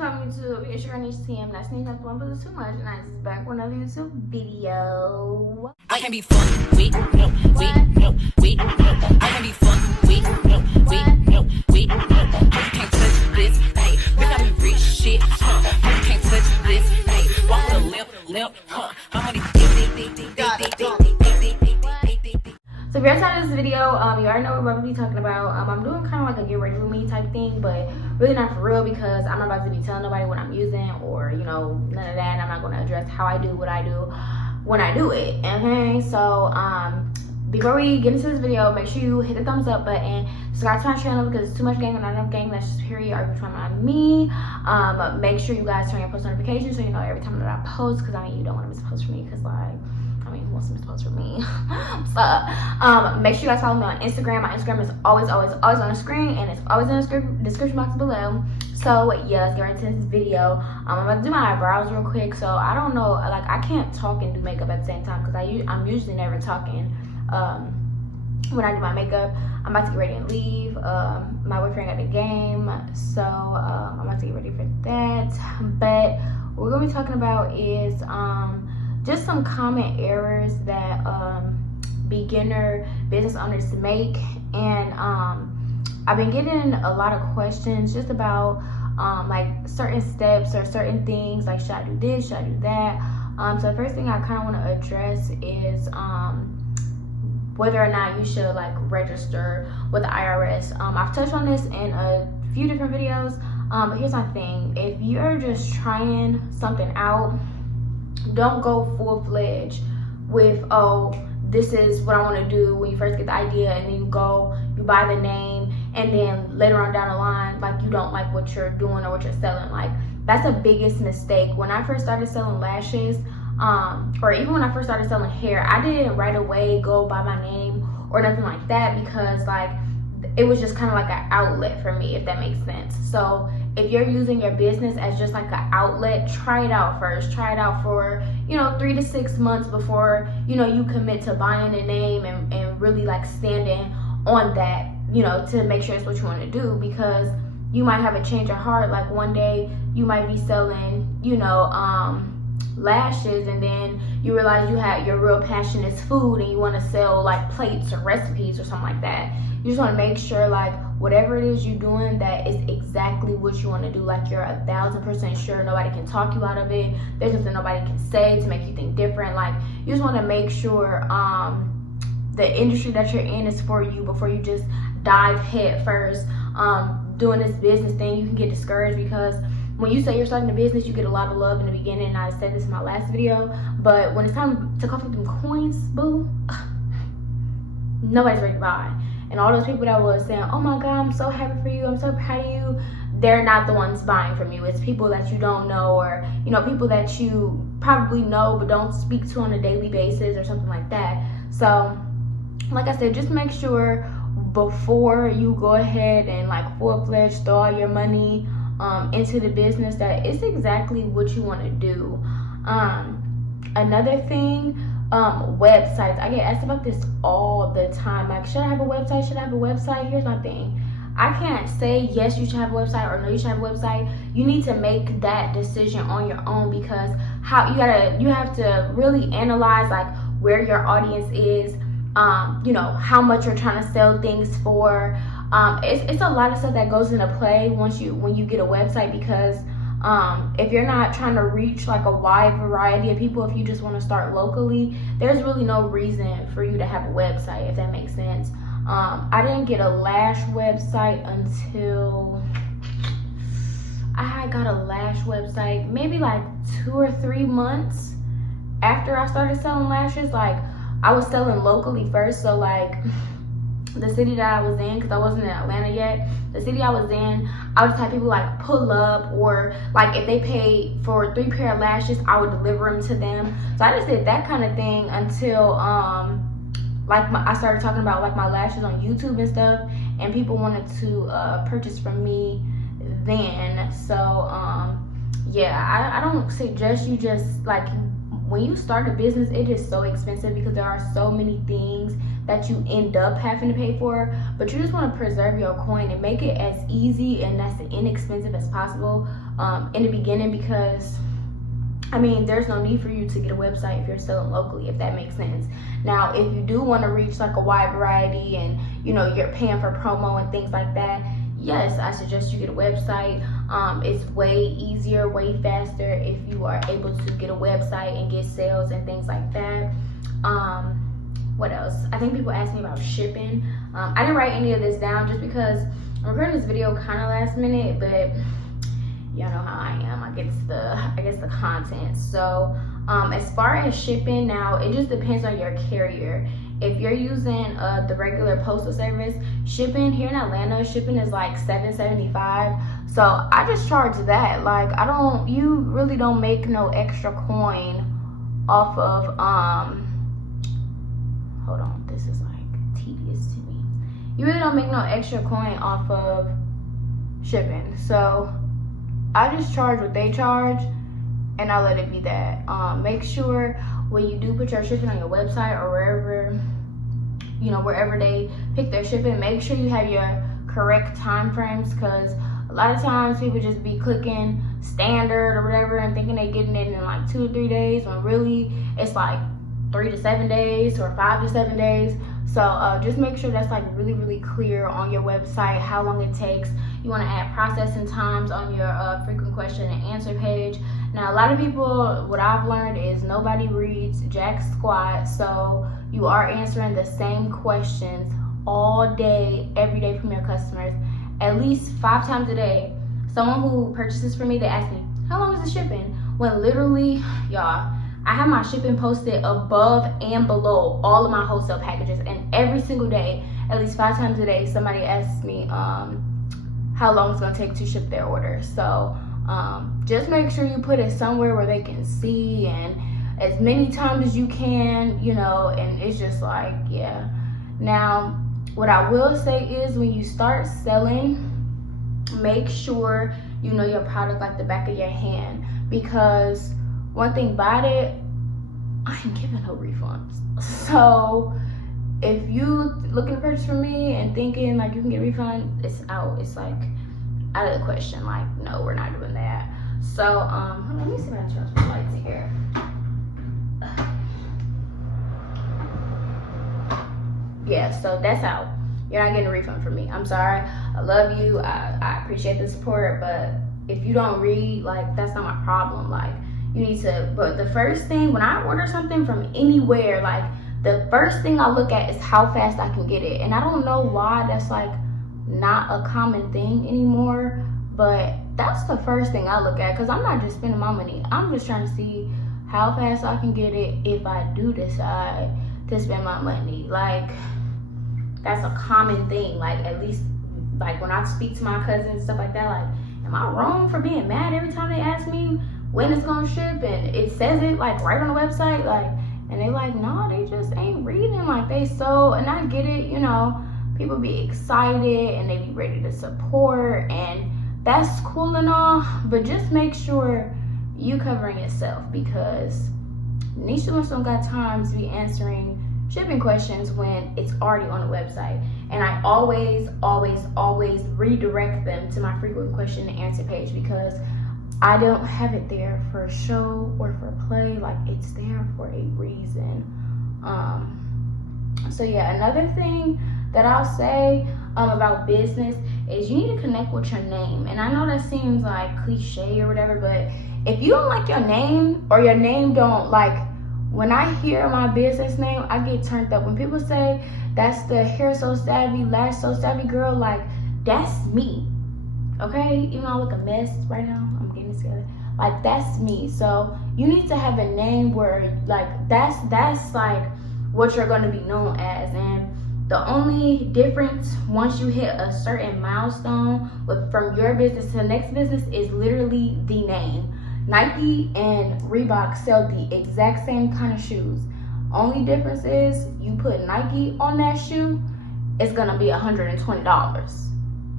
What's up, YouTube? It's your NISHTOOMUCHTV. That's sneezing up one, but it's too much. And I'm just back with another YouTube video. I can be fun, we, no, we, no, we, no. I can be fun, we, no, we, no, we, no. You can't touch this, hey. Bitch, I be rich shit, huh? You can't touch this, hey. Walk with a limp, huh? I'm on these So if you're outside of this video, you already know what we're about to be talking about. I'm doing kind of like a get ready with me type thing, but really not for real because I'm not about to be telling nobody what I'm using or, you know, none of that. I'm not going to address how I do what I do when I do it, okay? So before we get into this video, make sure you hit the thumbs up button, subscribe to my channel because it's too much gang and not enough gang. That's just period. Are you trying on me? Make sure you guys turn your post notifications so you know every time that I post, because I mean you don't want to miss a post for me, because like, I mean, who wants to miss a post for me? So make sure you guys follow me on Instagram. My Instagram is always on the screen, and it's always in the description box below. So yeah, let's get right into this video. I'm about to do my eyebrows real quick. So I don't know, like I can't talk and do makeup at the same time because I'm usually never talking when I do my makeup. I'm about to get ready and leave. My boyfriend got the game, so I'm about to get ready for that. But what we're gonna be talking about is just some common errors that beginner business owners make. And I've been getting a lot of questions just about like certain steps or certain things, like should I do this, should I do that. So the first thing I kind of want to address is whether or not you should like register with the IRS. I've touched on this in a few different videos, but here's my thing. If you're just trying something out, don't go full-fledged with, oh, this is what I want to do when you first get the idea, and then you go, you buy the name, and then later on down the line, like, you don't like what you're doing or what you're selling. Like, that's the biggest mistake. When I first started selling lashes, or even when I first started selling hair, I didn't right away go by my name or nothing like that, because like it was just kind of like an outlet for me, if that makes sense. So if you're using your business as just like an outlet, try it out first. Try it out for, you know, 3 to 6 months before, you know, you commit to buying a name and really like standing on that, you know, to make sure it's what you want to do. Because you might have a change of heart. Like one day you might be selling, you know, lashes, and then you realize your real passion is food and you want to sell like plates or recipes or something like that. You just want to make sure like whatever it is you're doing, that is exactly what you want to do. Like you're 1000% sure, nobody can talk you out of it. There's nothing nobody can say to make you think different. Like you just want to make sure the industry that you're in is for you before you just dive head first doing this business thing. You can get discouraged because when you say you're starting a business, you get a lot of love in the beginning, and I said this in my last video, but when it's time to cough up them coins, boo, nobody's ready to buy. And all those people that was saying, oh my God, I'm so happy for you, I'm so proud of you, they're not the ones buying from you. It's people that you don't know, or, you know, people that you probably know but don't speak to on a daily basis or something like that. So, like I said, just make sure before you go ahead and like full-fledged throw all your money into the business that it's exactly what you want to do. Another thing, websites. I get asked about this all the time. Like, should I have a website? Should I have a website? Here's my thing. I can't say yes, you should have a website, or no, you should have a website. You need to make that decision on your own, because you have to really analyze like where your audience is, you know, how much you're trying to sell things for. It's a lot of stuff that goes into play when you get a website, because if you're not trying to reach like a wide variety of people, if you just want to start locally, there's really no reason for you to have a website, if that makes sense. I didn't get a lash website until I got a lash website maybe like 2 or 3 months after I started selling lashes. Like I was selling locally first, so like the city that I was in, because I wasn't in Atlanta yet, the city I was in, I would just have people like pull up, or like if they paid for 3 pair of lashes, I would deliver them to them. So I just did that kind of thing until like I started talking about like my lashes on YouTube and stuff, and people wanted to purchase from me then. So yeah, I don't suggest you just like, when you start a business, it is so expensive because there are so many things that you end up having to pay for, but you just want to preserve your coin and make it as easy and as inexpensive as possible. in the beginning, because I mean, there's no need for you to get a website if you're selling locally, if that makes sense. Now, if you do want to reach like a wide variety and, you know, you're paying for promo and things like that, yes, I suggest you get a website. It's way easier, way faster if you are able to get a website and get sales and things like that. What else? I think people ask me about shipping. I didn't write any of this down just because I'm recording this video kind of last minute, but y'all know how I am. I guess the content. So as far as shipping, now it just depends on your carrier. If you're using the regular postal service, shipping here in Atlanta, shipping is like $7.75. So I just charge that. Like, you really don't make no extra coin off of hold on, this is like tedious to me. You really don't make no extra coin off of shipping. So I just charge what they charge, and I let it be that. Make sure when you do put your shipping on your website or wherever, you know, wherever they pick their shipping, make sure you have your correct time frames, because a lot of times people just be clicking standard or whatever and thinking they're getting it in like 2 or 3 days, when really it's like 3 to 7 days or 5 to 7 days. So just make sure that's like really, really clear on your website, how long it takes. You want to add processing times on your frequent question and answer page. Now, a lot of people, what I've learned is nobody reads jack squat, so you are answering the same questions all day, every day from your customers, at least 5 times a day. Someone who purchases from me, they ask me, how long is the shipping? When literally, y'all, I have my shipping posted above and below all of my wholesale packages, and every single day, at least 5 times a day, somebody asks me how long it's gonna take to ship their order. So just make sure you put it somewhere where they can see, and as many times as you can, you know, and it's just like, yeah. Now, what I will say is, when you start selling, make sure you know your product like the back of your hand, because one thing about it, I ain't giving no refunds. So if you looking to purchase from me and thinking like you can get a refund, it's out. It's like out of the question. Like, no, we're not doing that. So hold on, let me see if I can turn some lights here. Yeah, so that's out. You're not getting a refund from me. I'm sorry. I love you. I appreciate the support, but if you don't read, like, that's not my problem. Like, you need to, but the first thing, when I order something from anywhere, like, the first thing I look at is how fast I can get it. And I don't know why that's like not a common thing anymore, but that's the first thing I look at, because I'm not just spending my money. I'm just trying to see how fast I can get it if I do decide to spend my money. Like, that's a common thing. Like, at least, like, when I speak to my cousins and stuff like that, like, am I wrong for being mad every time they ask me when it's gonna ship and it says it like right on the website? Like, and they like, no, they just ain't reading. Like, they so, and I get it, you know, people be excited and they be ready to support, and that's cool and all, but just make sure you covering yourself, because NISHTOOMUCH don't got time to be answering shipping questions when it's already on the website. And I always redirect them to my frequent question and answer page, because I don't have it there for show or for play. Like, it's there for a reason. So yeah, another thing that I'll say about business is you need to connect with your name. And I know that seems like cliche or whatever, but if you don't like your name, or your name don't, like, when I hear my business name, I get turned up. When people say that's the hair so savvy, lash so savvy girl, like, that's me. Okay, even though I look a mess right now, I'm getting this together. Like, that's me. So you need to have a name where, like, that's like what you're going to be known as. And the only difference once you hit a certain milestone from your business to the next business is literally the name. Nike and Reebok sell the exact same kind of shoes. Only difference is you put Nike on that shoe, it's gonna be $120.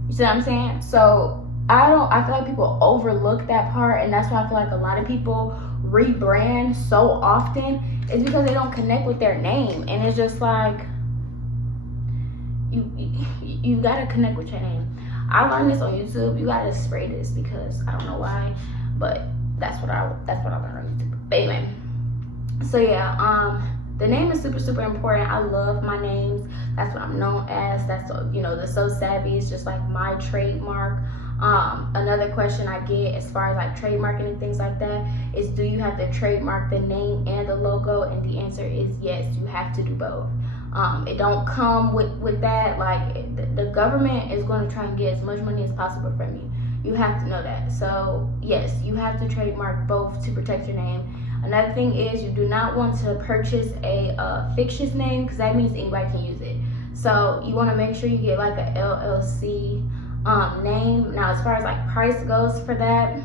You see what I'm saying? So I feel like people overlook that part, and that's why I feel like a lot of people rebrand so often, is because they don't connect with their name. And it's just like, you gotta connect with your name. I learned this on YouTube. You gotta spray this because I don't know why, but that's what I learned on YouTube. But anyway, so yeah, the name is super important. I love my names. That's what I'm known as. That's, you know, the So Savvy is just like my trademark. Another question I get as far as like trademarking and things like that is, do you have to trademark the name and the logo? And the answer is yes, you have to do both. It don't come with that. Like, the government is going to try and get as much money as possible from you. You have to know that. So yes, you have to trademark both to protect your name. Another thing is, you do not want to purchase a fictitious name, because that means anybody can use it. So you want to make sure you get like a LLC name. Now, as far as like price goes for that,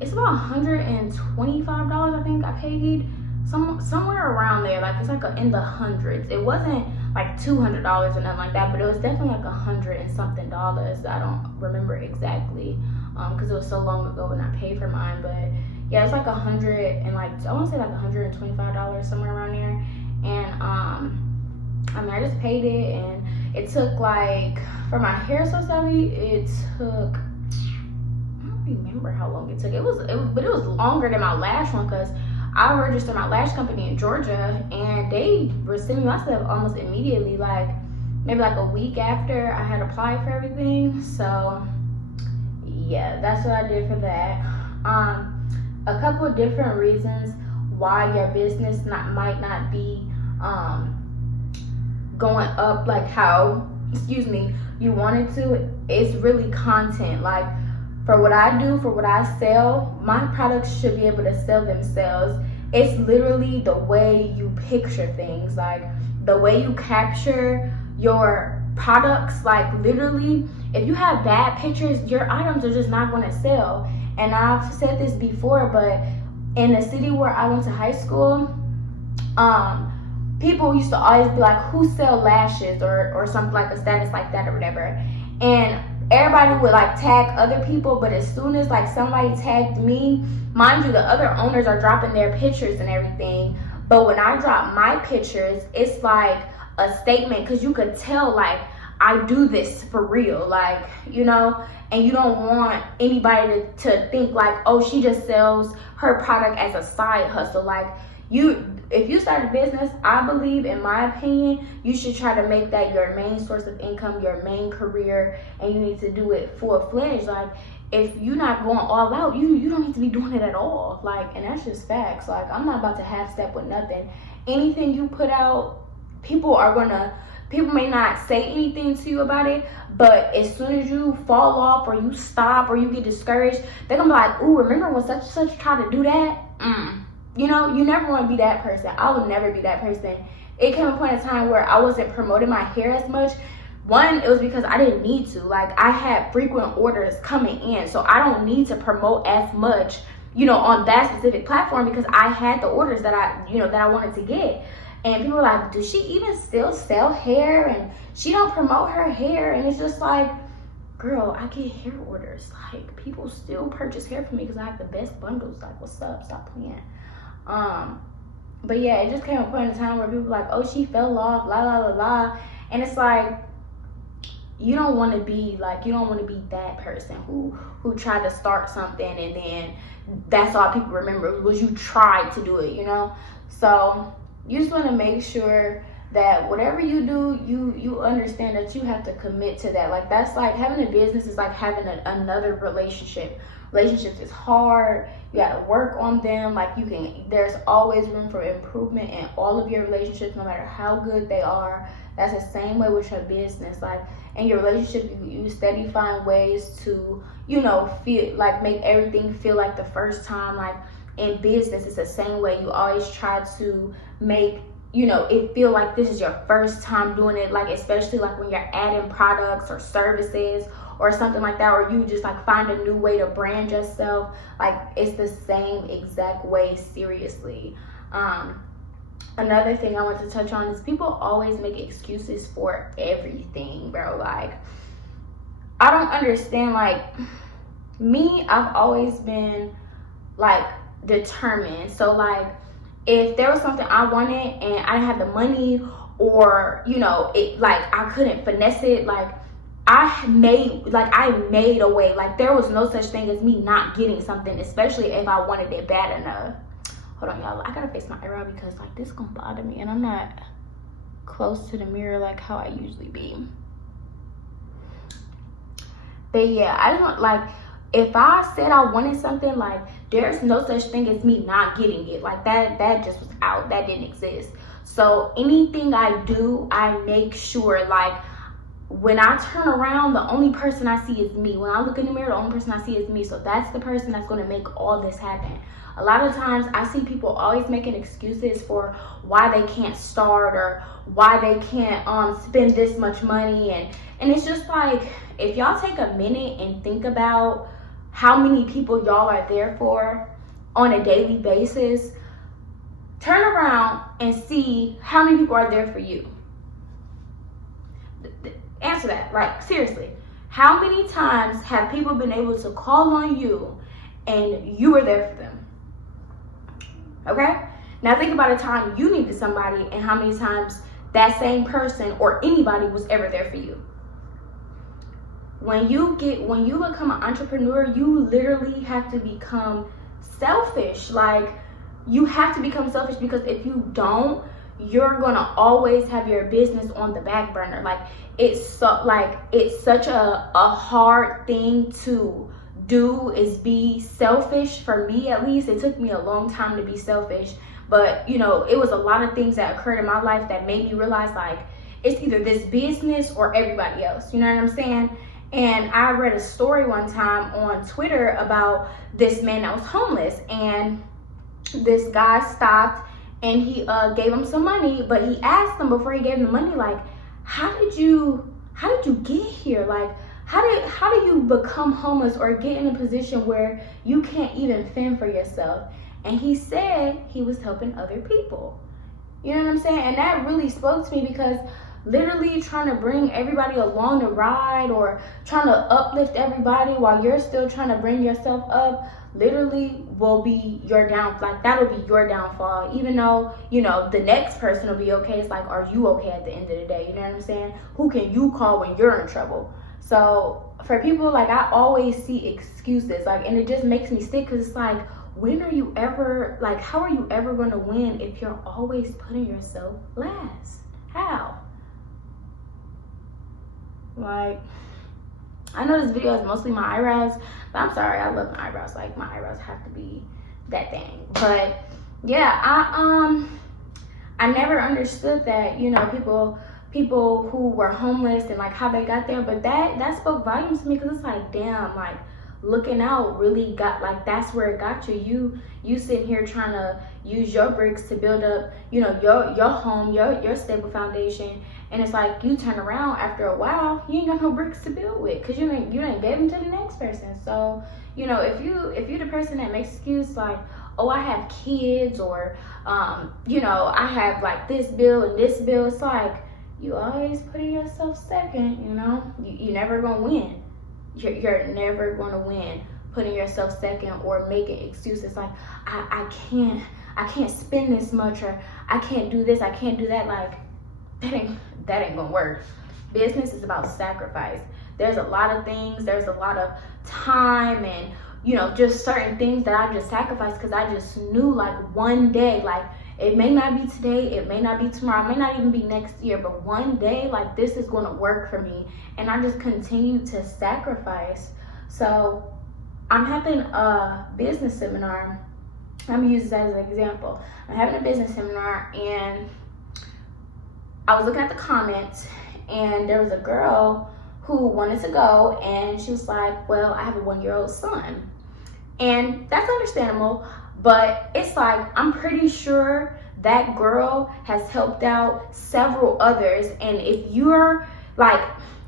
it's about $125, I think I paid. Somewhere around there. Like, it's like in the hundreds. It wasn't like $200 or nothing like that, but it was definitely like $100 and something. I don't remember exactly because it was so long ago when I paid for mine. But yeah, it's like $100 and like, I want to say like $125, somewhere around there. And I mean, I just paid it, and it took like, for my hair So Savvy, it took, I don't remember how long it took. But it was longer than my lash one, because I registered my lash company in Georgia, and they were sending me my stuff almost immediately, like maybe like a week after I had applied for everything. So yeah, that's what I did for that. A couple of different reasons why your business might not be going up like how, you wanted to. It's really content. Like, for what I do, for what I sell, my products should be able to sell themselves. It's literally the way you picture things, like the way you capture your products. Like, literally, if you have bad pictures, your items are just not going to sell. And I've said this before, but in the city where I went to high school, people used to always be like, who sell lashes, or something, like a status like that or whatever. And everybody would like tag other people, but as soon as like somebody tagged me, mind you, the other owners are dropping their pictures and everything, but when I drop my pictures, it's like a statement, because you could tell like I do this for real, like, you know. And you don't want anybody to think like, oh, she just sells her product as a side hustle. Like, if you start a business, I believe, in my opinion, you should try to make that your main source of income, your main career, and you need to do it full-fledged. Like, if you're not going all out, you don't need to be doing it at all. Like, and that's just facts. Like, I'm not about to half step with nothing. Anything you put out, people may not say anything to you about it, but as soon as you fall off, or you stop, or you get discouraged, they're gonna be like, ooh, remember when such and such tried to do that? You know, you never want to be that person. I will never be that person. It came a point in time where I wasn't promoting my hair as much. One, it was because I didn't need to. Like, I had frequent orders coming in, so I don't need to promote as much, you know, on that specific platform, because I had the orders that I wanted to get. And people were like, does she even still sell hair? And she don't promote her hair. And it's just like, girl, I get hair orders. Like, people still purchase hair from me because I have the best bundles. Like, what's up? Stop playing. But yeah, it just came a point in time where people were like, oh, she fell off, la la la la. And it's like, you don't want to be that person who tried to start something and then that's all people remember was you tried to do it, you know. So you just want to make sure that whatever you do, you understand that you have to commit to that. Like, that's like having a business is like having another relationship. Relationships is hard. You got to work on them. Like, there's always room for improvement in all of your relationships, no matter how good they are. That's the same way with your business. Like, in your relationship, you steady find ways to, you know, feel like, make everything feel like the first time. Like, in business, it's the same way. You always try to make, you know, it feel like this is your first time doing it. Like, especially like when you're adding products or services or something like that, or you just like find a new way to brand yourself. Like, it's the same exact way, seriously. Another thing I want to touch on is people always make excuses for everything, bro. Like, I don't understand. Like, me, I've always been like determined. So like, if there was something I wanted and I didn't have the money, or, you know, it like I couldn't finesse it, like, I made a way. Like, there was no such thing as me not getting something, especially if I wanted it bad enough. Hold on, y'all. I gotta face my eyebrow because, like, this gonna bother me, and I'm not close to the mirror like how I usually be. But yeah, I just want, like, if I said I wanted something, like, there's no such thing as me not getting it. Like, that just was out. That didn't exist. So anything I do, I make sure, like, when I turn around, the only person I see is me. When I look in the mirror, the only person I see is me. So that's the person that's going to make all this happen. A lot of times I see people always making excuses for why they can't start or why they can't spend this much money. And it's just like, if y'all take a minute and think about how many people y'all are there for on a daily basis, turn around and see how many people are there for you. Answer that. Like, seriously, how many times have people been able to call on you and you were there for them? Okay, now think about a time you needed somebody and how many times that same person or anybody was ever there for you. When you become an entrepreneur, you literally have to become selfish. Like, you have to become selfish, because if you don't, you're gonna always have your business on the back burner. Like, it's such a hard thing to do, is be selfish. For me, at least, it took me a long time to be selfish, but you know, it was a lot of things that occurred in my life that made me realize, like, it's either this business or everybody else, you know what I'm saying? And I read a story one time on Twitter about this man that was homeless, and this guy stopped and he gave him some money, but he asked him before he gave him the money, like, how did you get here? Like, how do you become homeless or get in a position where you can't even fend for yourself? And he said he was helping other people. You know what I'm saying? And that really spoke to me, because literally trying to bring everybody along the ride or trying to uplift everybody while you're still trying to bring yourself up literally will be your downfall. Like, that'll be your downfall. Even though, you know, the next person will be okay, it's like, are you okay at the end of the day? You know what I'm saying? Who can you call when you're in trouble? So for people, like, I always see excuses, like, and it just makes me sick, because it's like, when are you ever, like, how are you ever going to win if you're always putting yourself last? How? Like, I know this video is mostly my eyebrows, but I'm sorry, I love my eyebrows. Like, my eyebrows have to be that thing. But yeah, I never understood that, you know, people who were homeless and like how they got there. But that spoke volumes to me, because it's like, damn, like, looking out really got, like, that's where it got you. You sitting here trying to use your bricks to build up, you know, your home, your stable foundation, and it's like, you turn around after a while, you ain't got no bricks to build with, because you didn't give them to the next person. So, you know, if you're the person that makes excuse like, oh, I have kids, or you know, I have like this bill and this bill, it's like, you always putting yourself second. You know, you never gonna win. You're never gonna win putting yourself second or making excuses like, I can't spend this much, or I can't do this, I can't do that. Like, that ain't gonna work. Business is about sacrifice. There's a lot of things, there's a lot of time, and you know, just certain things that I just sacrificed, because I just knew, like, one day, like, it may not be today, it may not be tomorrow, it may not even be next year, but one day, like, this is going to work for me. And I just continue to sacrifice. So I'm having a business seminar. I'm gonna use this as an example. I'm having a business seminar, and I was looking at the comments, and there was a girl who wanted to go, and she was like, well, I have a 1-year-old son. And that's understandable, but it's like, I'm pretty sure that girl has helped out several others. And if you're like,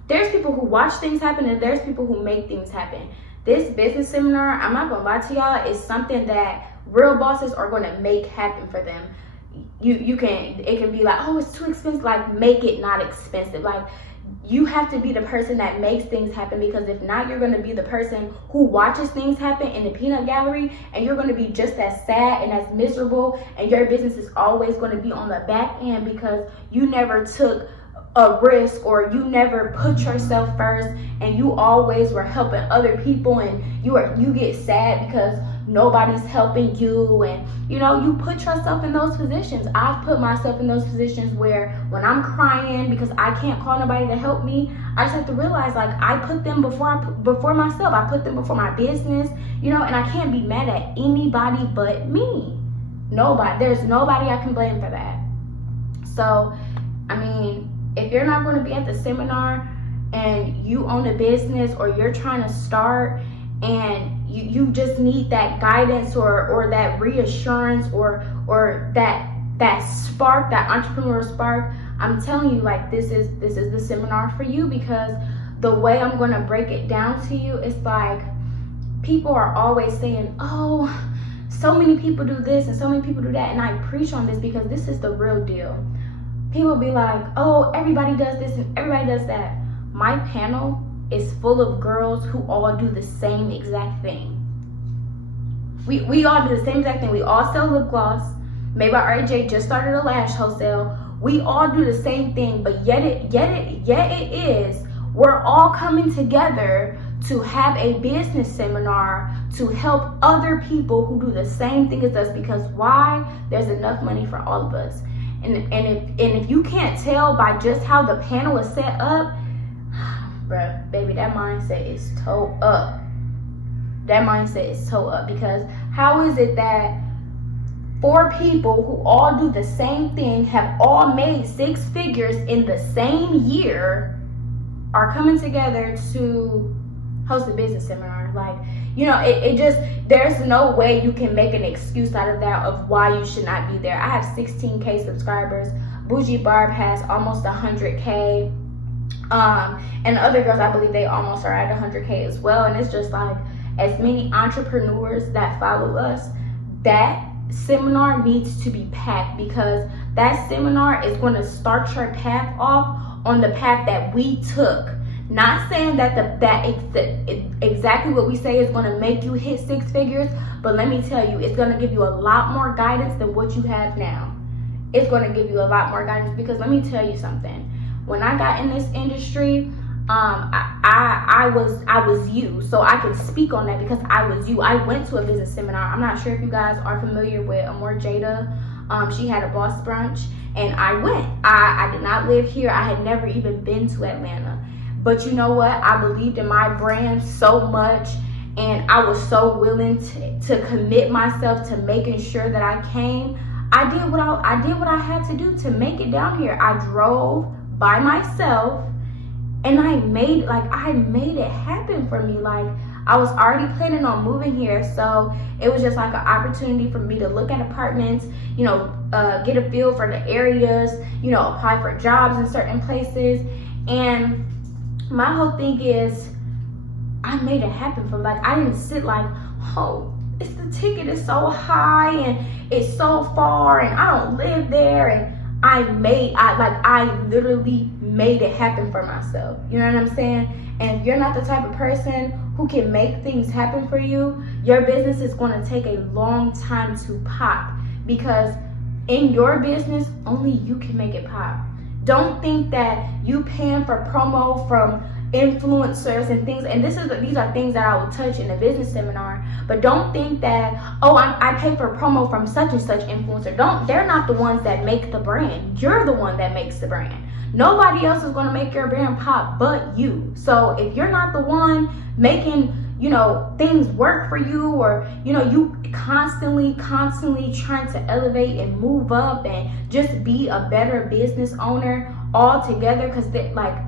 there's people who watch things happen, and there's people who make things happen. This business seminar, I'm not gonna lie to y'all, is something that real bosses are gonna make happen for them. It can be like, oh, it's too expensive. Like, make it not expensive. Like, you have to be the person that makes things happen, because if not, you're going to be the person who watches things happen in the peanut gallery, and you're going to be just as sad and as miserable, and your business is always going to be on the back end, because you never took a risk, or you never put yourself first, and you always were helping other people, and you get sad because nobody's helping you, and you put yourself in those positions. I've put myself in those positions where when I'm crying because I can't call nobody to help me, I just have to realize, like, I put them before myself. I put them before my business, and I can't be mad at anybody but me. Nobody. There's nobody I can blame for that. So, I mean, if you're not going to be at the seminar and you own a business, or you're trying to start and you just need that guidance or that reassurance or that spark, that entrepreneurial spark, I'm telling you, like, this is the seminar for you. Because the way I'm going to break it down to you, it's like, people are always saying, oh, so many people do this and so many people do that, and I preach on this because this is the real deal. People be like, oh, everybody does this and everybody does that. My panel is full of girls who all do the same exact thing. We all do the same exact thing. We all sell lip gloss. MADEBYARIJ just started a lash wholesale. We all do the same thing, but yet it is, we're all coming together to have a business seminar to help other people who do the same thing as us. Because why? There's enough money for all of us. And if you can't tell by just how the panel is set up, bruh, baby, that mindset is toe up. That mindset is toe up. Because how is it that 4 people who all do the same thing, have all made 6 figures in the same year, are coming together to host a business seminar? Like, it just, there's no way you can make an excuse out of that of why you should not be there. I have 16K subscribers. BOUJEE BARB has almost 100K. And the other girls, I believe they almost are at 100K as well. And it's just like, as many entrepreneurs that follow us, that seminar needs to be packed, because that seminar is going to start your path off on the path that we took. Not saying that exactly what we say is going to make you hit 6 figures, but let me tell you, it's going to give you a lot more guidance than what you have now. It's going to give you a lot more guidance, because let me tell you something. When I got in this industry, I was you, so I can speak on that because I was you. I went to a business seminar. I'm not sure if you guys are familiar with Amor Jada. She had a boss brunch, and I went. I did not live here. I had never even been to Atlanta. But you know what? I believed in my brand so much, and I was so willing to commit myself to making sure that I came. I did what I had to do to make it down here. I drove by myself, and I made it happen for me. Like, I was already planning on moving here, so it was just like an opportunity for me to look at apartments, get a feel for the areas, apply for jobs in certain places. And my whole thing is, I made it happen for, like, I didn't sit like, oh, the ticket is so high and it's so far and I don't live there, and I literally made it happen for myself. You know what I'm saying? And if you're not the type of person who can make things happen for you, your business is going to take a long time to pop, because in your business, only you can make it pop. Don't think that you paying for promo from influencers and things, and these are things that I will touch in the business seminar, but don't think that, oh, I pay for promo from such and such influencer. They're not the ones that make the brand. You're the one that makes the brand. Nobody else is going to make your brand pop but you. So if you're not the one making things work for you, or you constantly trying to elevate and move up and just be a better business owner altogether, because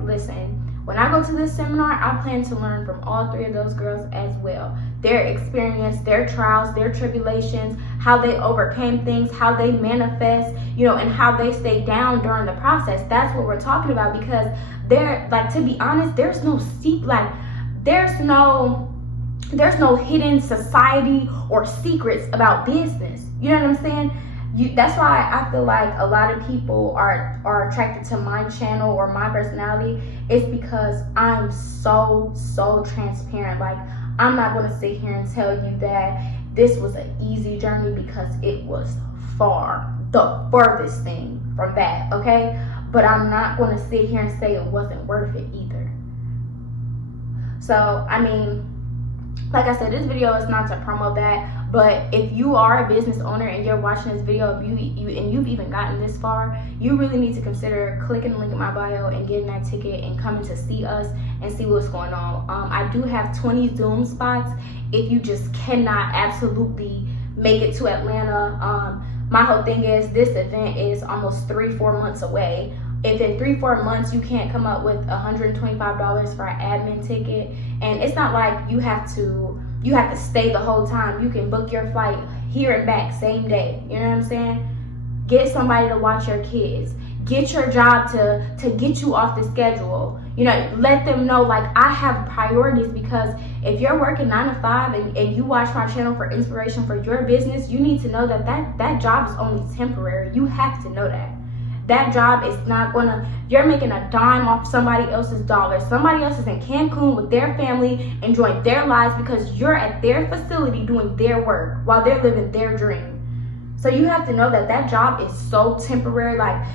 listen, when I go to this seminar, I plan to learn from all 3 of those girls as well. Their experience, their trials, their tribulations, how they overcame things, how they manifest, and how they stay down during the process. That's what we're talking about, because to be honest, there's no there's no hidden society or secrets about business. You know what I'm saying? That's why I feel like a lot of people are attracted to my channel or my personality. It's because I'm so transparent. Like, I'm not going to sit here and tell you that this was an easy journey, because it was the furthest thing from that, okay? but I'm not going to sit here and say it wasn't worth it either. So, I mean, like I said, this video is not to promote that, but if you are a business owner and you're watching this video, and you've even gotten this far, you really need to consider clicking the link in my bio and getting that ticket and coming to see us and see what's going on. I do have 20 Zoom spots if you just cannot absolutely make it to Atlanta. My whole thing is this event is almost 3-4 months away. If in 3-4 months you can't come up with $125 for an admin ticket, and it's not like you have to stay the whole time. You can book your flight here and back same day. You know what I'm saying? Get somebody to watch your kids. Get your job to get you off the schedule. You know, let them know, like, I have priorities, because if you're working 9 to 5 and you watch my channel for inspiration for your business, you need to know that job is only temporary. You have to know that. That job is not gonna, you're making a dime off somebody else's dollar. Somebody else is in Cancun with their family, enjoying their lives, because you're at their facility doing their work while they're living their dream. So you have to know that job is so temporary. Like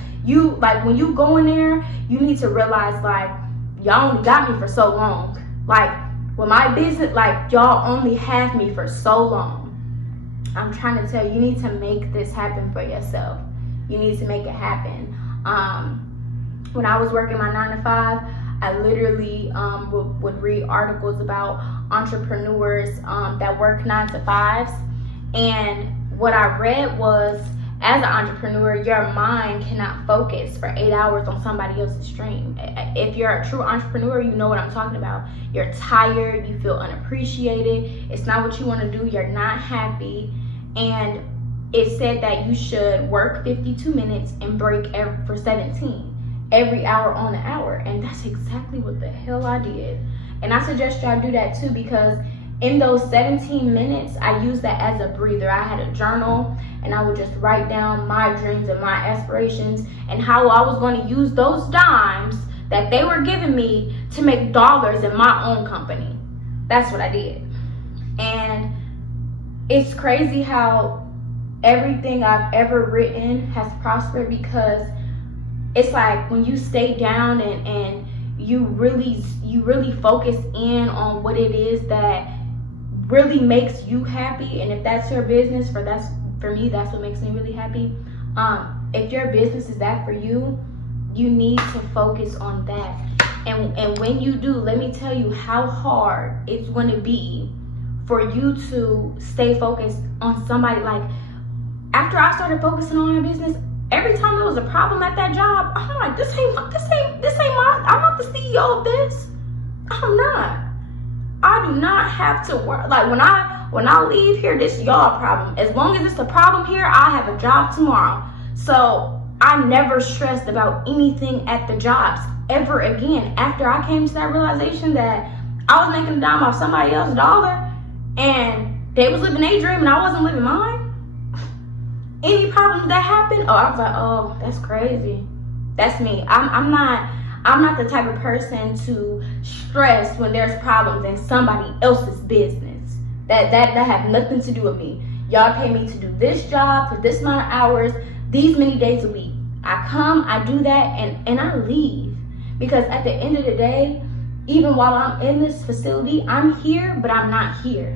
when you go in there, you need to realize, like, y'all only got me for so long. Like, with my business, like, y'all only have me for so long. I'm trying to tell you, you need to make this happen for yourself. You need to make it happen. When I was working my 9 to 5, I literally would read articles about entrepreneurs that work 9 to 5s. And what I read was, as an entrepreneur, your mind cannot focus for 8 hours on somebody else's dream. If you're a true entrepreneur, you know what I'm talking about. You're tired, you feel unappreciated, it's not what you want to do, you're not happy. And it said that you should work 52 minutes and break for 17, every hour on an hour. And that's exactly what the hell I did. And I suggest y'all do that too, because in those 17 minutes, I used that as a breather. I had a journal, and I would just write down my dreams and my aspirations and how I was going to use those dimes that they were giving me to make dollars in my own company. That's what I did. And it's crazy how everything I've ever written has prospered, because it's like when you stay down and you really focus in on what it is that really makes you happy. And if that's your business, for me, that's what makes me really happy. If your business is that for you, you need to focus on that. And when you do, let me tell you how hard it's going to be for you to stay focused on somebody. Like, after I started focusing on my business, every time there was a problem at that job, I'm like, this ain't my, I'm not the CEO of this. I'm not. I do not have to work. Like, when I leave here, this is y'all problem. As long as it's a problem here, I have a job tomorrow. So I never stressed about anything at the jobs ever again. After I came to that realization that I was making a dime off somebody else's dollar, and they was living their dream and I wasn't living mine. Any problems that happened, oh, I was like, oh, that's crazy. That's me. I'm not the type of person to stress when there's problems in somebody else's business. That have nothing to do with me. Y'all pay me to do this job for this amount of hours, these many days a week. I come, I do that, and I leave. Because at the end of the day, even while I'm in this facility, I'm here, but I'm not here.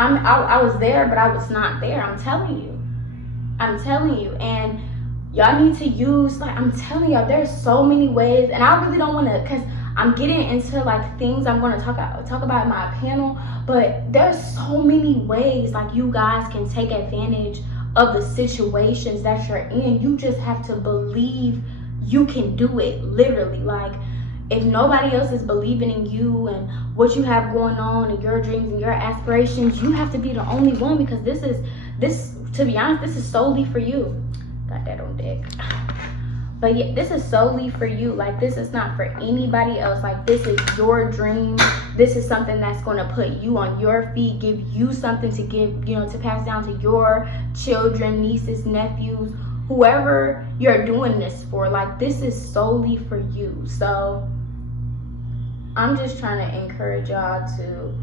I was there, but I was not there. I'm telling you. And y'all need to use, like, I'm telling y'all, there's so many ways. And I really don't want to, because I'm getting into, like, things I'm going to talk about in my panel. But there's so many ways, like, you guys can take advantage of the situations that you're in. You just have to believe you can do it, literally. Like, if nobody else is believing in you and what you have going on and your dreams and your aspirations, you have to be the only one, because to be honest, this is solely for you. Got that on deck. But yeah, this is solely for you. Like, this is not for anybody else. Like, this is your dream. This is something that's going to put you on your feet, give you something to give, to pass down to your children, nieces, nephews, whoever you're doing this for. Like, this is solely for you. So I'm just trying to encourage y'all to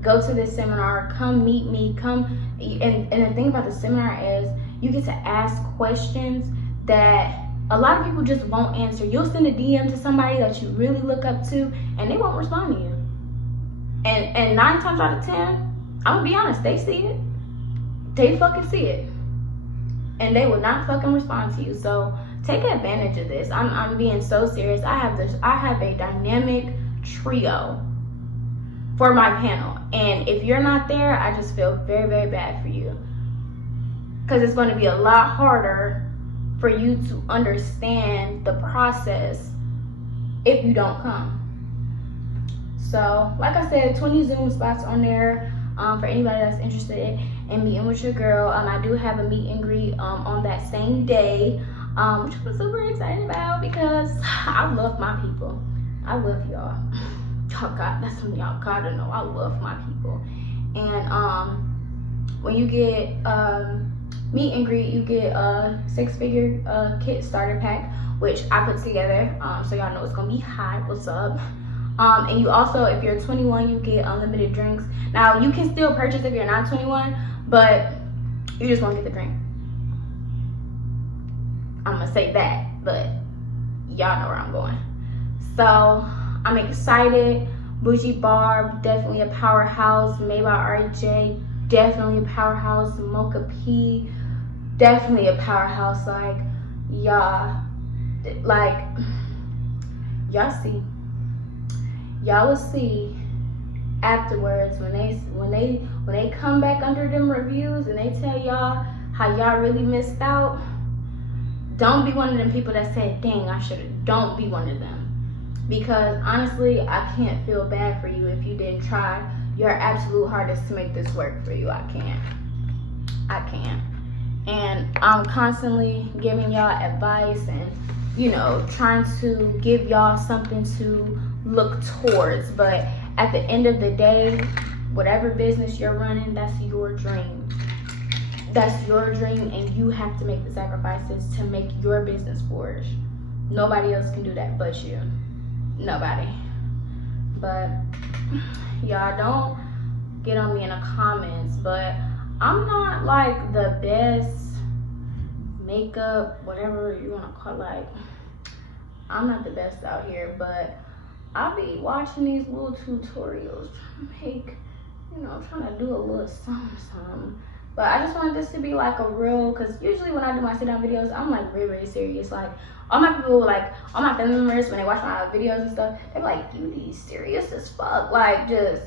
go to this seminar, come meet me, come. And the thing about the seminar is you get to ask questions that a lot of people just won't answer. You'll send a DM to somebody that you really look up to and they won't respond to you. And 9 times out of 10, I'm gonna be honest, they see it. They fucking see it. And they will not fucking respond to you. So take advantage of this. I'm being so serious. I have a dynamic trio for my panel. And if you're not there, I just feel very, very bad for you. Because it's going to be a lot harder for you to understand the process if you don't come. So, like I said, 20 Zoom spots on there for anybody that's interested in meeting with your girl. I do have a meet and greet on that same day, which I'm super excited about because I love my people. I love y'all. Y'all got, that's something y'all gotta know. I love my people. And when you get meet and greet, you get a 6-figure kit starter pack, which I put together, so y'all know it's gonna be hot. What's up? And you also, if you're 21, you get unlimited drinks. Now you can still purchase if you're not 21, but you just won't get the drink. I'm gonna say that, but y'all know where I'm going. So I'm excited. Boujee BARB, definitely a powerhouse. MADEBYARIJ, definitely a powerhouse. Mocha P, definitely a powerhouse. Like y'all see. Y'all will see afterwards when they come back under them reviews and they tell y'all how y'all really missed out. Don't be one of them people that said, dang, I should've. Don't be one of them. Because honestly, I can't feel bad for you if you didn't try your absolute hardest to make this work for you. I can't. And I'm constantly giving y'all advice and, you know, trying to give y'all something to look towards. But at the end of the day, whatever business you're running, that's your dream. That's your dream, and you have to make the sacrifices to make your business flourish. Nobody else can do that but you. Nobody. But y'all don't get on me in the comments, but I'm not like the best makeup, whatever you want to call it. Like, I'm not the best out here, but I'll be watching these little tutorials trying to make, you know, trying to do a little something. But I just wanted this to be like a real, because usually when I do my sit down videos, I'm like very, very serious. Like all my people, like all my family members, when they watch my videos and stuff, they're like, you be serious as fuck, like just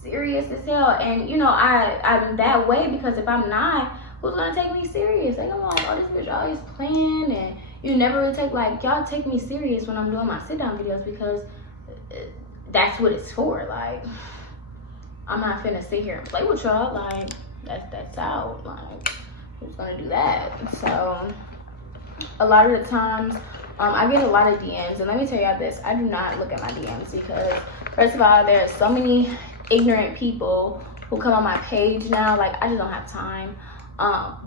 serious as hell. And you know, I'm that way because if I'm not, who's gonna take me serious? They gonna like, oh, this bitch always playing, and you never really take, like, y'all take me serious when I'm doing my sit down videos because that's what it's for. Like, I'm not finna sit here and play with y'all. Like, that's out. Like, who's gonna do that? So a lot of the times I get a lot of DMs, and let me tell y'all this, I do not look at my DMs because first of all, there are so many ignorant people who come on my page now. Like, I just don't have time.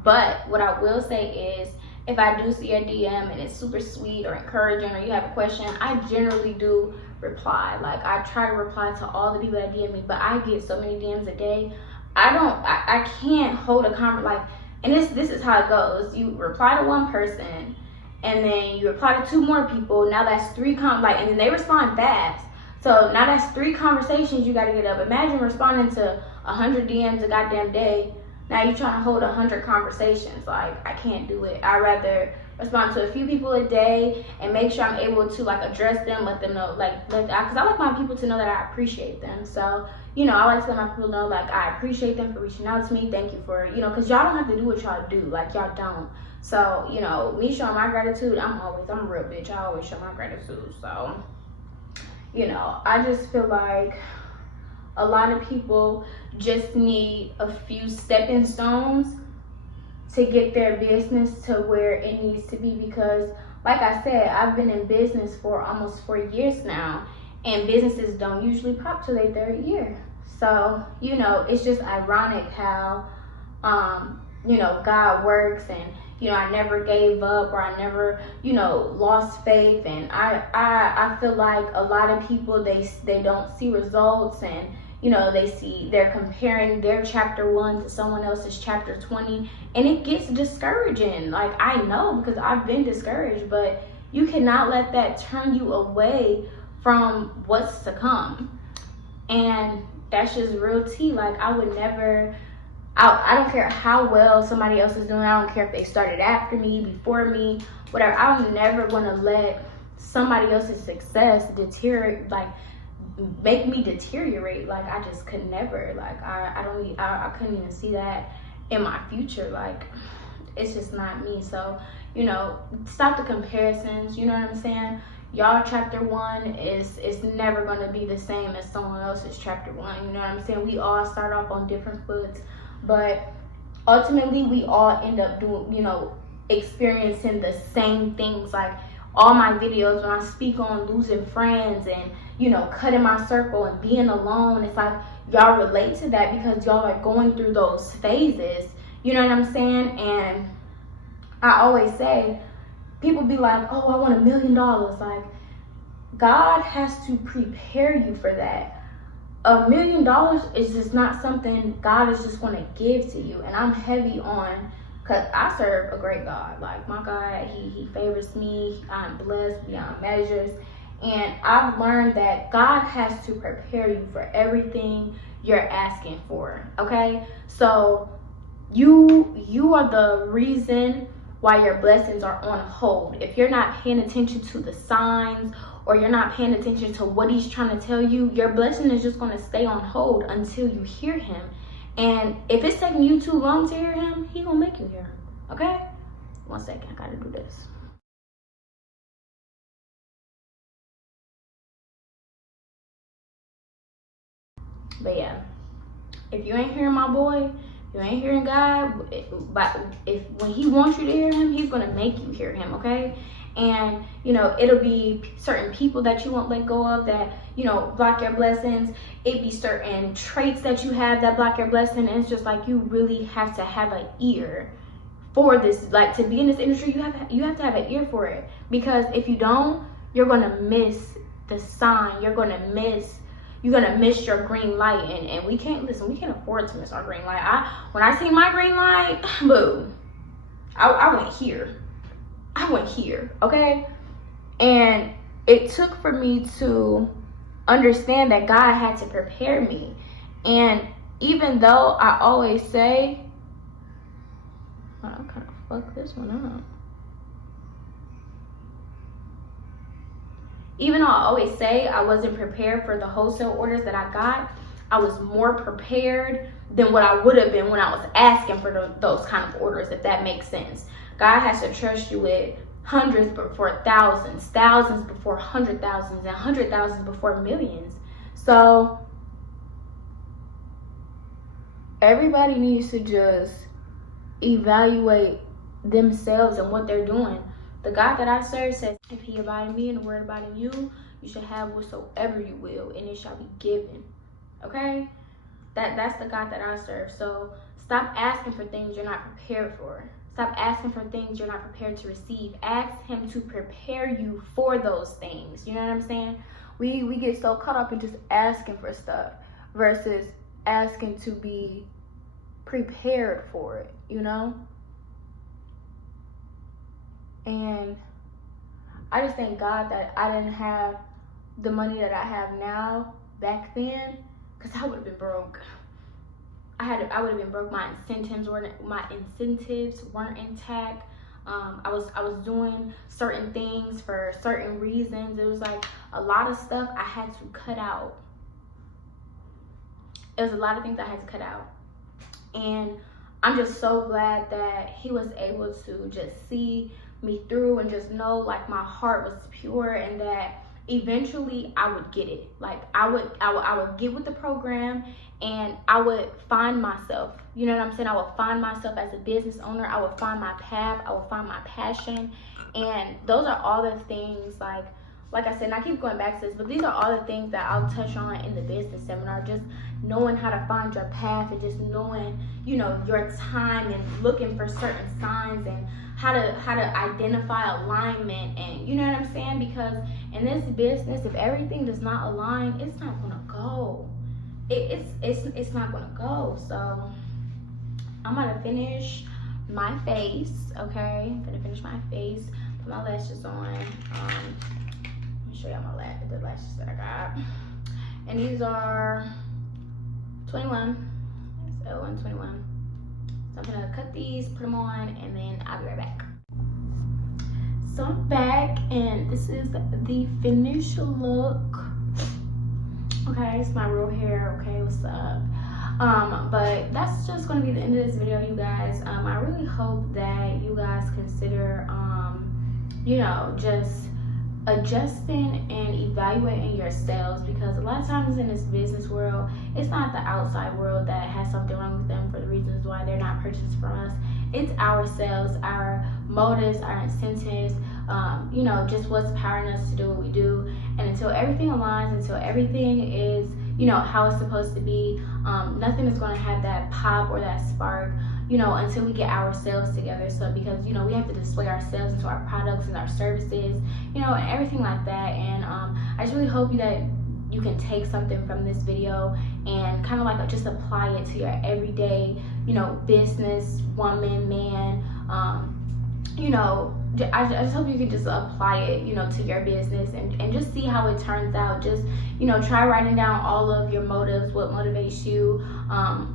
But what I will say is, if I do see a DM and it's super sweet or encouraging, or you have a question, I generally do reply. Like, I try to reply to all the people that DM me, but I get so many DMs a day. I can't hold a conversation. Like, and this is how it goes. You reply to one person, and then you reply to 2 more people. Now that's 3 and then they respond fast. So now that's 3 conversations you gotta get up. Imagine responding to 100 DMs a goddamn day. Now you're trying to hold 100 conversations. Like, I can't do it. I'd rather respond to a few people a day and make sure I'm able to like address them, let them know, like, because I like my people to know that I appreciate them. So, you know, I like to let my people know, like, I appreciate them for reaching out to me. Thank you for, you know, because y'all don't have to do what y'all do. Like, y'all don't. So, you know, me showing my gratitude, I'm a real bitch. I always show my gratitude. So, you know, I just feel like a lot of people just need a few stepping stones to get their business to where it needs to be. Because like I said, I've been in business for almost 4 years now, and businesses don't usually pop till their 3rd year. So, you know, it's just ironic how you know, God works, and you know, I never gave up, or I never, you know, lost faith. And I feel like a lot of people, they don't see results, and you know, they're comparing their chapter 1 to someone else's chapter 20, and it gets discouraging. Like, I know, because I've been discouraged, but you cannot let that turn you away from what's to come. And that's just real tea. Like, I would never, I don't care how well somebody else is doing. I don't care if they started after me, before me, whatever. I'm never going to let somebody else's success deteriorate, like, make me deteriorate. Like, I just could never. Like, I couldn't even see that in my future. Like, it's just not me. So, you know, stop the comparisons. You know what I'm saying? Y'all chapter 1 is never going to be the same as someone else's chapter 1. You know what I'm saying? We all start off on different foots, but ultimately we all end up doing, you know, experiencing the same things. Like, all my videos, when I speak on losing friends and, you know, cutting my circle and being alone, it's like y'all relate to that because y'all are going through those phases. You know what I'm saying? And I always say, people be like, oh, I want $1 million. Like, God has to prepare you for that. $1 million is just not something God is just going to give to you. And I'm heavy on, because I serve a great God. Like, my God, he favors me. I'm blessed beyond measures. And I've learned that God has to prepare you for everything you're asking for, okay? So you are the reason why your blessings are on hold. If you're not paying attention to the signs, or you're not paying attention to what he's trying to tell you, your blessing is just going to stay on hold until you hear him. And if it's taking you too long to hear him, he gonna make you hear him, okay? 1 second, I gotta do this. But yeah, if you ain't hearing my boy, you ain't hearing God, but when he wants you to hear him, he's gonna make you hear him, okay? And, you know, it'll be certain people that you won't let go of that, you know, block your blessings. It be certain traits that you have that block your blessing. And it's just like, you really have to have an ear for this. Like, to be in this industry, you have to have an ear for it, because if you don't, you're gonna miss the sign. You're gonna miss your green light. And we can't afford to miss our green light. When I see my green light, boo, I went here. Okay? And it took for me to understand that God had to prepare me. And even though I always say, I kind of fucked this one up. Even though I always say I wasn't prepared for the wholesale orders that I got, I was more prepared than what I would have been when I was asking for those kind of orders, if that makes sense. God has to trust you with hundreds before thousands, thousands before 100,000s, and 100,000s before millions. So everybody needs to just evaluate themselves and what they're doing. The God that I serve says, if he abide in me and the word abide in you, you shall have whatsoever you will, and it shall be given. Okay? That's the God that I serve. So stop asking for things you're not prepared for. Stop asking for things you're not prepared to receive. Ask him to prepare you for those things. You know what I'm saying? We get so caught up in just asking for stuff versus asking to be prepared for it, you know? And I just thank God that I didn't have the money that I have now back then, because I would have been broke. I would have been broke. My incentives weren't intact. I was doing certain things for certain reasons. It was like a lot of stuff I had to cut out. It was a lot of things I had to cut out. And I'm just so glad that he was able to just see me through and just know, like, my heart was pure, and that eventually I would get it. Like, I would get with the program, and I would find myself. You know what I'm saying? I would find myself as a business owner. I would find my path. I would find my passion. And those are all the things, like I said, and I keep going back to this, but these are all the things that I'll touch on in the business seminar. Just knowing how to find your path, and just knowing, you know, your time, and looking for certain signs, and how to identify alignment. And you know what I'm saying? Because in this business, if everything does not align, it's not gonna go. it's not gonna go. So I'm gonna finish my face. Okay, I'm gonna finish my face, put my lashes on. Let me show y'all the lashes that I got, and these are 21. It's L121. So I'm gonna cut these, put them on, and then I'll be right back. So I'm back, and this is the finished look. Okay, it's my real hair. Okay, what's up? But that's just gonna be the end of this video, you guys. I really hope that you guys consider, you know, just adjusting and evaluating yourselves, because a lot of times in this business world, it's not the outside world that has something wrong with them for the reasons why they're not purchasing from us. It's ourselves, our motives, our incentives, you know, just what's powering us to do what we do. And until everything aligns, until everything is, you know, how it's supposed to be, nothing is going to have that pop or that spark, you know, until we get ourselves together. So because, you know, we have to display ourselves into our products and our services, you know, and everything like that. And I just really hope that you can take something from this video and kind of like just apply it to your everyday, you know, business, woman, man, you know, I just hope you can just apply it, you know, to your business and just see how it turns out. Just, you know, try writing down all of your motives, what motivates you,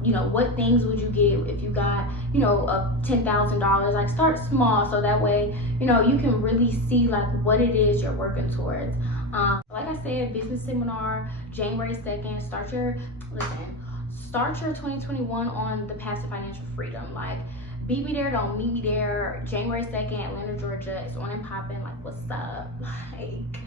you know, what things would you get if you got, you know, $10,000. Like, start small so that way, you know, you can really see like what it is you're working towards. Like I said, business seminar, January 2nd, start your 2021 on the path to financial freedom. Like, beat me there, don't meet me there. January 2nd, Atlanta, Georgia. It's on and popping. Like, what's up? Like,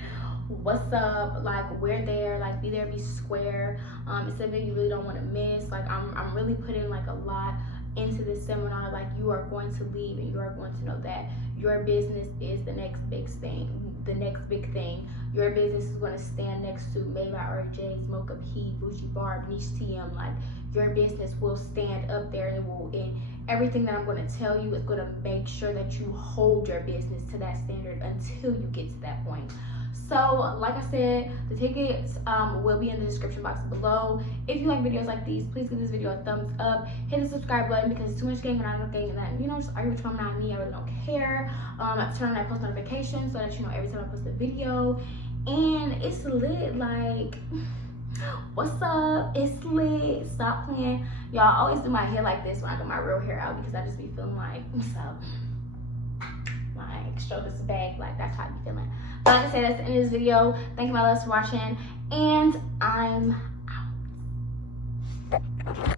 what's up? Like, we're there. Like, be there, be square. It's something you really don't want to miss. Like, I'm really putting like a lot into this seminar. Like, you are going to leave and you are going to know that your business is the next big thing. Your business is going to stand next to MADEBYARIJ, Mocha P, BOUJEE, BARB, NISHTOOMUCHTV. Like, your business will stand up there, and it will, and everything that I'm going to tell you is going to make sure that you hold your business to that standard until you get to that point. So, like I said, the tickets will be in the description box below. If you like videos like these, please give this video a thumbs up. Hit the subscribe button, because it's too much gang when I don't gang, and that, you know, just argue with your mom, not me. I really don't care. Turn on that post notification so that you know every time I post a video. And it's lit. Like, what's up? It's lit. Stop playing. Y'all always do my hair like this when I get my real hair out, because I just be feeling like, what's up? Like, stroke this back. Like, that's how I be feeling. But like I said, that's the end of this video. Thank you, my loves, for watching, and I'm out.